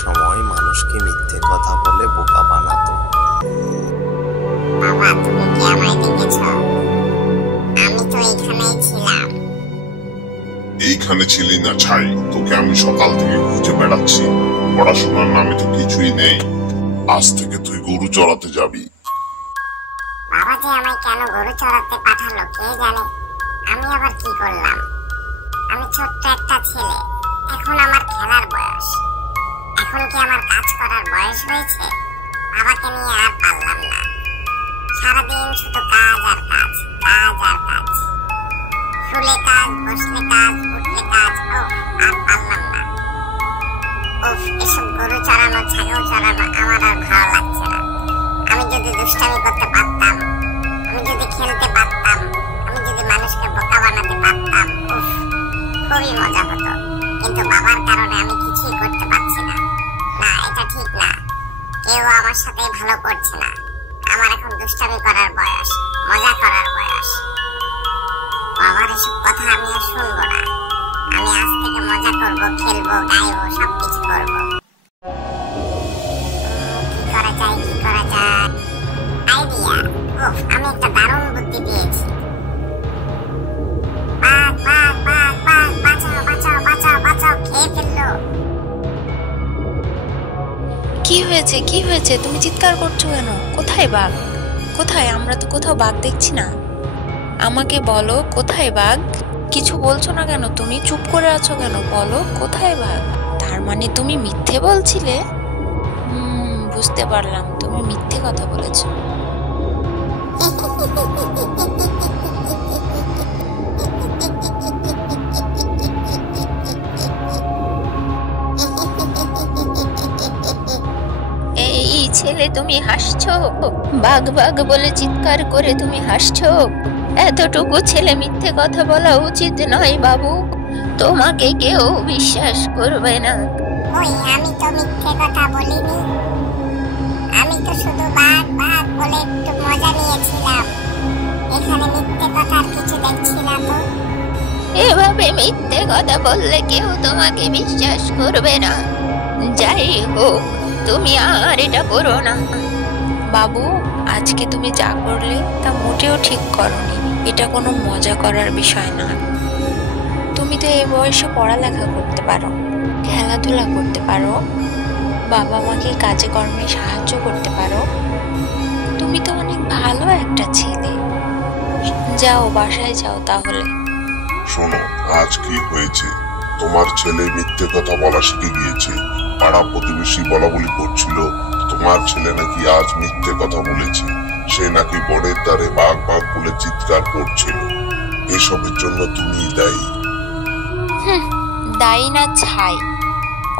সময় মানুষকে মিথ্যে কথা বলে বোকা বানাতো। বাবা, তুমি কি আমায় দেখেছো? আমি তো এখানেই ছিলাম। এইখানে ছিলি না ছাই, তোকে আমি সকাল থেকে খুঁজে বেড়াচ্ছি। পড়াশোনার নামে তো কিছুই নেই। আজ থেকে তুই গরু চড়াতে যাবি। বাবা যে আমায় কেন গরু চড়াতে পাঠালো কে জানে। আমি আবার কি করলাম? আমি ছোট্ট একটা ছেলে, এখন আমার খেলার বয়স। এখন কি আমার কাজ করার বয়স হয়েছে? বাবাকে নিয়ে আর পারলাম না। সারাদিন শুধু কাজ আর কাজ, কাজ আর কাজ। শুলে কাজ, বসলে কাজ, উঠলে কাজ। আর পারলাম না। এসব গরু চড়ানো, ছাগল চড়ানো আমার আর ভালো লাগছে না। আমি যদি দুষ্টামি করতে পারতাম, আমি যদি খেলতে পারতাম, আমি যদি মানুষকে বোকা বানাতে পারতাম, খুবই মজা হতো। কিন্তু বাবার কারণে আমি কিছুই করতে পারছি না। না, এটা ঠিক না। কেউ আমার সাথে ভালো করছে না। আমার এখন দুষ্টামি করার বয়স, মজা করার বয়স। বাবার এসব কথা আমি আর শুনবো না। আমি আজ থেকে মজা করব, খেলবো, গাইবো, সবকিছু করবো। কি করা যায়, কি করা যায়? আইডিয়া! আমি একটা দারুণ বুদ্ধি পেয়েছি। বাঘ, বাঘ, বাঘ, বাঘ, বাঁচাও, বাঁচাও, বাঁচাও, বাঁচাও, খেয়ে ফেললো। কি হয়েছে, কি হয়েছে? তুমি চিৎকার করছো কেন? কোথায় বাঘ? কোথায়? আমরা তো কোথাও বাঘ দেখছি না। আমাকে বলো, কোথায় বাঘ? কিছু বলছো না কেন? তুমি চুপ করে আছো কেন? বলো, কোথায় বাঘ? তার মানে তুমি মিথ্যে বলছিলে? বুঝতে পারলাম, তুমি মিথ্যে কথা বলেছো। এই ছেলে, তুমি হাসছো? বাঘ বাঘ বলে চিৎকার করে তুমি হাসছো? এতটুকু ছেলে মিথ্যে কথা বলা উচিত নয় বাবু। তোমাকে কেউ বিশ্বাস করবে না। আমি তো মিথ্যে কথা বলিনি। আমি তো শুধু বাঘ বাঘ বলে একটু মজা নিয়েছিলাম। এখানে মিথ্যে কথার কিছু দেখছি না তো। এভাবে মিথ্যে কথা বললে কেউ তোমাকে বিশ্বাস করবে না। যাই হোক, তুমি আর এটা করো না। বাবু, আজকে তুমি যা করলে তা মোটেও ঠিক করনি। এটা কোনো মজা করার বিষয় না। তুমি তো এই বয়সে পড়ালেখা করতে পারো, খেলাধুলা করতে পারো, বাবা মাকে কাজে কর্মে সাহায্য করতে পারো। তুমি তো অনেক ভালো একটা ছেলে। যাও, বাসায় যাও তাহলে। শোনো, আজ কি হয়েছে? তোমার ছেলে মিথ্যে কথা বলা শিখে গিয়েছে। পাড়া প্রতিবেশী বলা বলি করছিল তোমার ছেলে নাকি আজ মিথ্যে কথা বলেছে। সে নাকি বনের দ্বারে বাঘ বাঘ বলে চিৎকার করছিল। এসবের জন্য তুমি দায়ী। দায়ী না ছাই?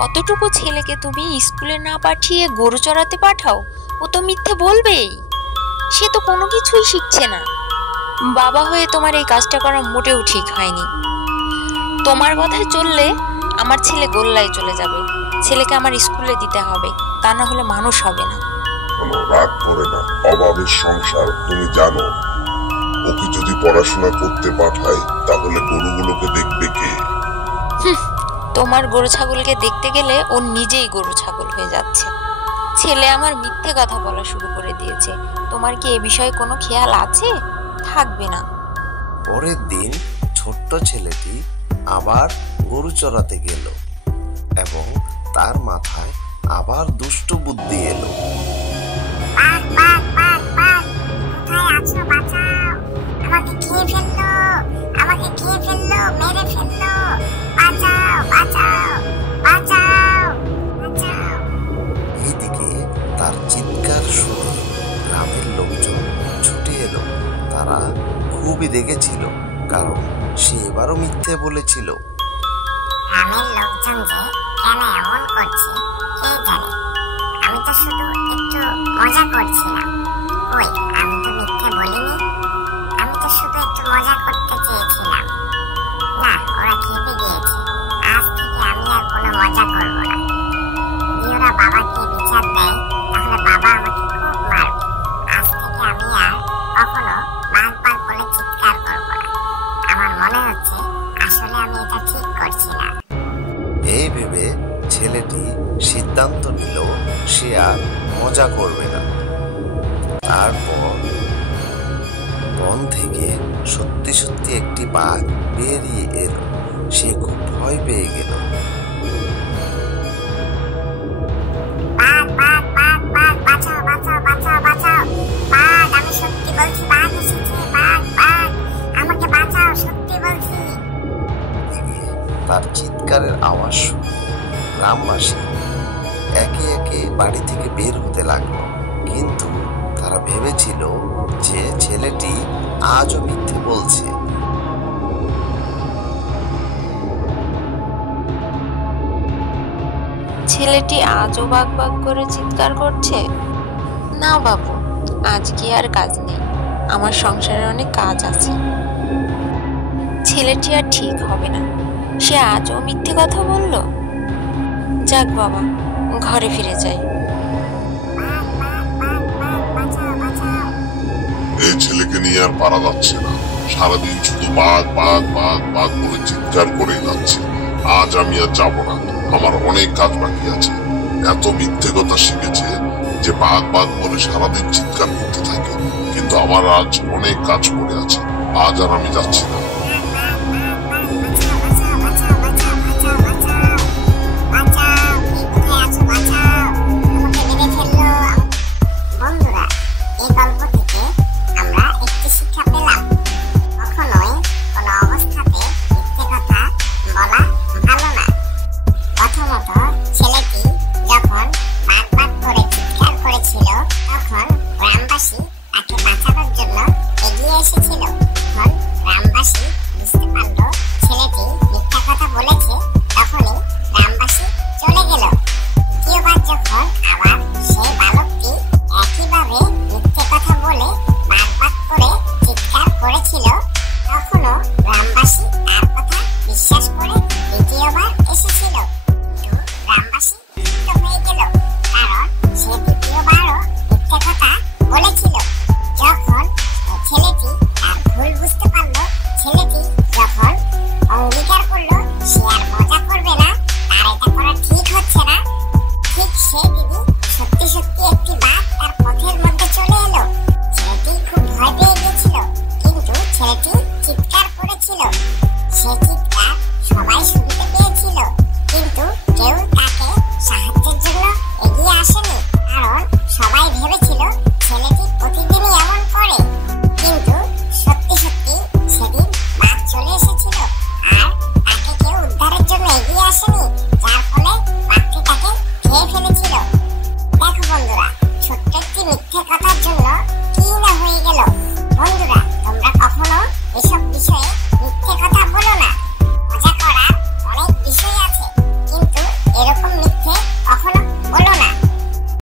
অতটুকু ছেলেকে তুমি স্কুলে না পাঠিয়ে গরু চড়াতে পাঠাও? ও তো মিথ্যে বলবেই। সে তো কোনো কিছুই শিখছে না। বাবা হয়ে তোমার এই কাজটা করা মোটেও ঠিক হয়নি। তোমার কথায় চললে আমার ছেলে গোল্লায় চলে যাবে। ছেলেকে আমার স্কুলে দিতে হবে, তা না হলে মানুষ হবে না। রাগ করে না, অভাবের সংসার। তুমি জানো, ওকে যদি পড়াশোনা করতে পাঠায় তাহলে গরুগুলোকে দেখবে কে? তোমার গরু ছাগলকে দেখতে গেলে ও নিজেই গরু ছাগল হয়ে যাচ্ছে। ছেলে আমার মিথ্যে কথা বলা শুরু করে দিয়েছে। তোমার কি এ বিষয়ে কোনো খেয়াল আছে? থাকবে না। পরের দিন ছোট্ট ছেলেটি আবার গরু চড়াতে গেল এবং তার মাথায় আবার দুষ্ট বুদ্ধি এলো। বাঘ, বাঘ, বাঘ, বাঘ, কোথায় আছো? বাঁচাও! আমাকে খেয়ে ফেললো, আমাকে খেয়ে ফেললো, মেরে ফেললো। বাঁচাও, বাঁচাও, বাঁচাও, বাঁচাও। এইদিকে তার চিৎকার শুনে গ্রামের লোকজন ছুটে এলো। তারা খুবই রেগেছিল, কারণ সে এবারও মিথ্যে বলেছিল। গ্রামের লোকজন যে কেন এমন করছে কে জানে। আমি তো শুধু একটু মজা করছিলাম। আমি তো মিথ্যে বলিনি। আমি তো শুধু একটু মজা করতে চেয়েছিলাম। না, ওরা খেপে গিয়েছে। আজ থেকে আমি আর কোনো মজা করব না। যদি ওরা বাবাকে বিচার দেয় তাহলে বাবা আমাকে খুব মারবে। আজ থেকে আমি আর কখনো বাঘ বাঘ বলে চিৎকার করব না। আমার মনে হচ্ছে আসলে আমি এটা ঠিক করছি না। এই ভেবে ছেলেটি সিদ্ধান্ত সিদ্ধান্ত নিল সে আর মজা করবে না। তারপর বন থেকে সত্যি সত্যি একটি বাঘ বেরিয়ে এলো। সে খুব ভয় পেয়ে গেল। বাঘ বাঘ বাঘ বাঘ বাঁচাও বাঁচাও বাঁচাও বাঁচাও, বাঘ আমি সত্যি বলছি বাঘ এসেছে, বাঘ বাঘ আমাকে বাঁচাও সত্যি বলছি। তার চিৎকারের আওয়াজ শুনে গ্রামবাসী একে একে বাড়ি থেকে বের হতে লাগলো, কিন্তু তারা ভেবেছিল যে ছেলেটি আজও মিথ্যে বলছে। ছেলেটি আজও বাগ বাগ করে চিৎকার করছে। না বাবু, আজ কি আর কাজ নেই, আমার সংসারে অনেক কাজ আছে। ছেলেটি আর ঠিক হবে না, সে আজও মিথ্যে কথা বলল। যাক বাবা, ঘরে ফিরে যাই। বাঘ বাঘ বাঘ বাঘ বাঁচাও বাঁচাও। এই ছেলেকে নিয়ে আর পারা যাচ্ছে না। সারাদিন শুধু বাঘ বাঘ বাঘ বাঘ করে চিৎকার করে যাচ্ছে। আজ আমি আর যাব না, আমার অনেক কাজ বাকি আছে। এত মিথ্যে কথা শিখেছে যে বাঘ বাঘ বলে সারাদিন চিৎকার করতে থাকে, কিন্তু আমার আজ অনেক কাজ পড়ে আছে। আজ আর আমি যাচ্ছি না। বন্ধুরা, এই গল্প থেকে আমরা একটি শিক্ষা পেলাম, কখনোই কোনো অবস্থাতে মিথ্যে কথা বলা ভালো না। প্রথমত, ছেলেটি যখন বাঘ বাঘ করে চিৎকার করেছিল তখন গ্রামবাসী